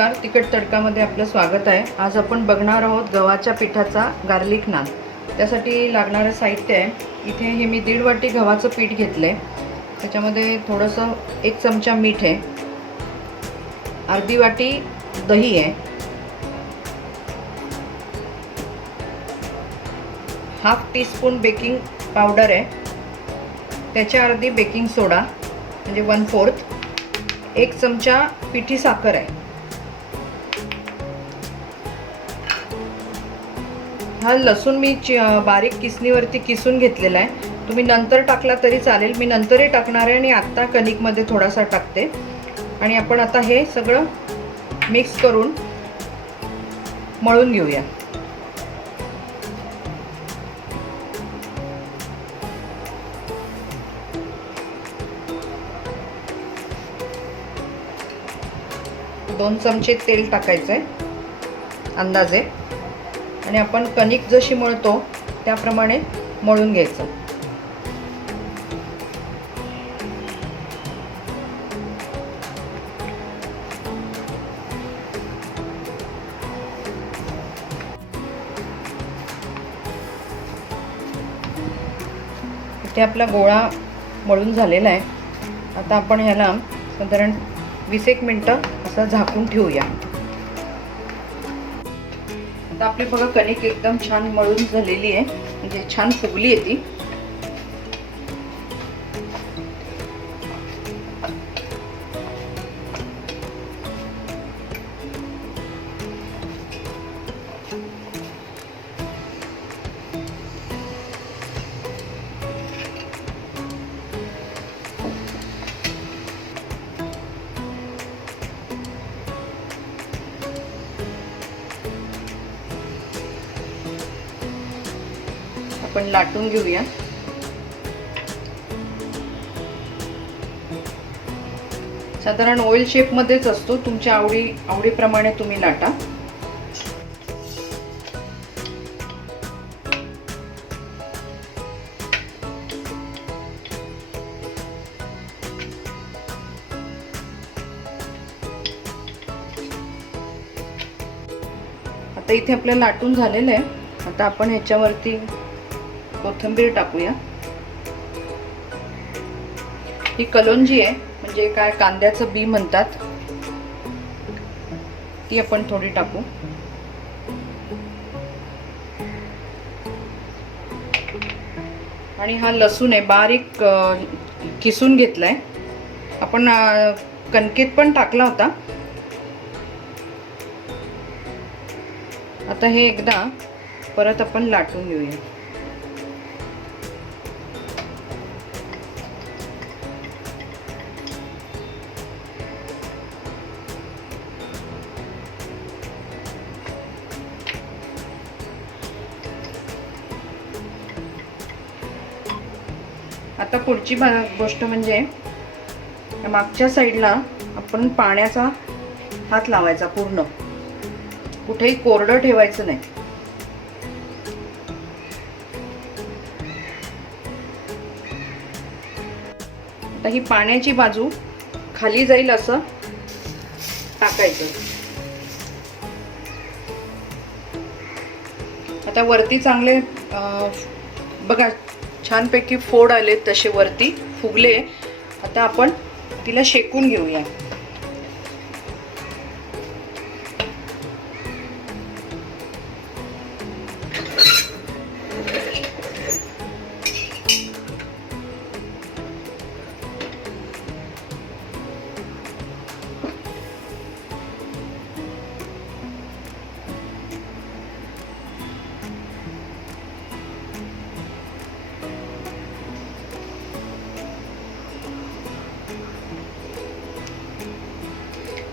नमस्कार. तिखट तडकामध्ये आपलं स्वागत आहे. आज आपण बघणार आहोत गव्हाच्या पिठाचा गार्लिक नान. त्यासाठी लागणारं साहित्य आहे. इथे हे मी दीड वाटी गव्हाचं पीठ घेतलं आहे त्याच्यामध्ये थोडंसं एक चमचा मीठ आहे. अर्धी वाटी दही आहे. हाफ टीस्पून बेकिंग पावडर आहे. त्याच्या अर्धी बेकिंग सोडा म्हणजे वन फोर्थ एक चमचा पिठी साखर आहे. हा लसूण मी चि बारीक किसणीवरती किसून घेतलेला आहे. तुम्ही नंतर टाकला तरी चालेल. मी नंतरही टाकणार आहे आणि आत्ता कणिकमध्ये थोडासा टाकते. आणि आपण आता हे सगळं मिक्स करून मळून घेऊया. दोन चमचे तेल टाकायचं आहे अंदाजे. आणि आपण कणिक जशी मळतो त्याप्रमाणे मळून घ्यायचं. इथे आपला गोळा मळून झालेला आहे. आता आपण ह्याला साधारण वीस एक मिनटं असं झाकून ठेवूया. आता आपली बघा कणिक एकदम छान मळून झालेली आहे. म्हणजे छान फुगली आहे ती. आपण लाटून घेऊया. साधारण ऑइल शेपमध्येच असतो. तुमच्या आवडी आवडीप्रमाणे तुम्ही लाटा. आता इथे आपलं लाटून झालेलं आहे. आता आपण ह्याच्यावरती कोथिंबीर टाकूया. ही कलोंजी आहे म्हणजे काय कांद्याचं बी म्हणतात ती आपण थोडी टाकू. आणि हा लसूण आहे बारीक किसून घेतलाय. आपण कणकेत पण टाकला होता. आता हे एकदा परत आपण लाटून घेऊया. आता पुढची गोष्ट म्हणजे मागच्या साईडला आपण पाण्याचा हात लावायचा पूर्ण. कुठेही कोरडं ठेवायचं नाही. आता ही पाण्याची बाजू खाली जाईल असं टाकायचं. आता वरती चांगले बघा छानपैकी फोड आले तसे वरती फुगले. आता आपण तिला शेकून घेऊया.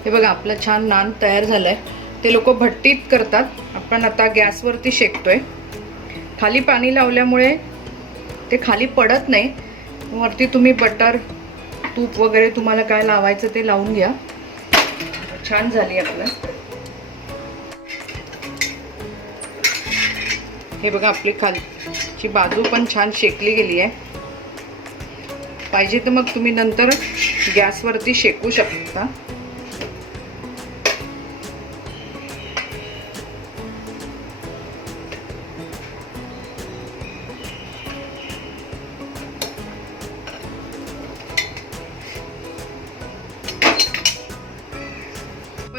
हे बघा आपलं छान नान तयार झालं आहे ते लोक भट्टीत करतात. आपण आता गॅसवरती शेकतोय. खाली पाणी लावल्यामुळे ते खाली पडत नाही. वरती तुम्ही बटर तूप वगैरे तुम्हाला काय लावायचं ते लावून घ्या. छान झाली आपलं. हे बघा आपली खालची बाजू पण छान शेकली गेली आहे पाहिजे तर मग तुम्ही नंतर गॅसवरती शेकू शकता.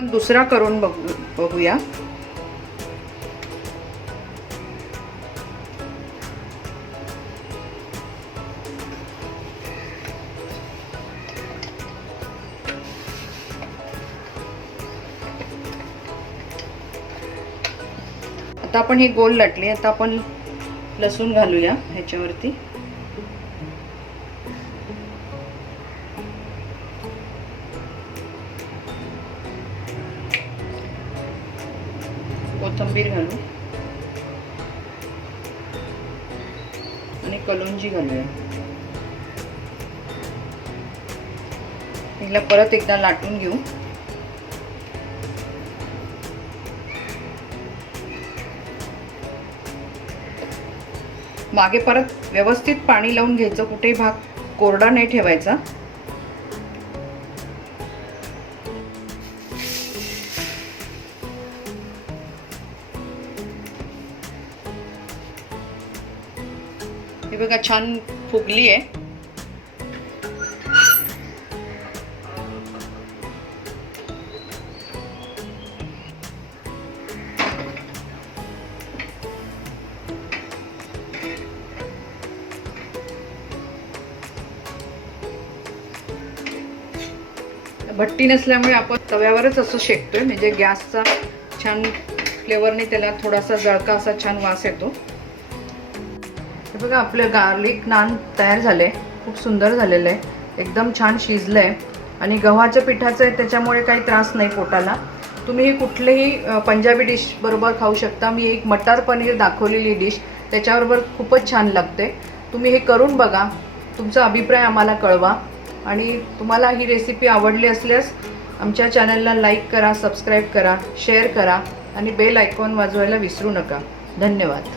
दुसरा करून बघू बघूया. आता आपण ही गोल लाटली आता आपण लसूण घालूया ह्याच्यावरती. कोथंबीर घालू. आणि कलुंजी घालूया. हिला परत एकदा लाटून घेऊ. मागे परत व्यवस्थित पाणी लावून घ्यायचं कुठेही भाग कोरडा नाही ठेवायचा. हे बघा छान फुगली आहे. भट्टी नसल्यामुळे आपण तव्यावरच असं शेकतोय म्हणजे गॅसचा छान फ्लेवरने त्याला थोडासा जळका असा छान वास येतो. हे बघा आपलं गार्लिक नान तयार झाले खूप सुंदर झालेलं आहे. एकदम छान शिजलं आहे आणि गव्हाच्या पिठाचं आहे त्याच्यामुळे काही त्रास नाही पोटाला. तुम्ही कुठलेही पंजाबी डिश बरोबर खाऊ शकता. मी एक मटार पनीर दाखवलेली डिश त्याच्याबरोबर खूपच छान लागते. तुम्ही हे करून बघा. तुमचा अभिप्राय आम्हाला कळवा. आणि तुम्हाला ही रेसिपी आवडली असल्यास आमच्या चॅनलला लाईक करा सबस्क्राईब करा शेअर करा. आणि बेल आयकॉन वाजवायला विसरू नका. धन्यवाद.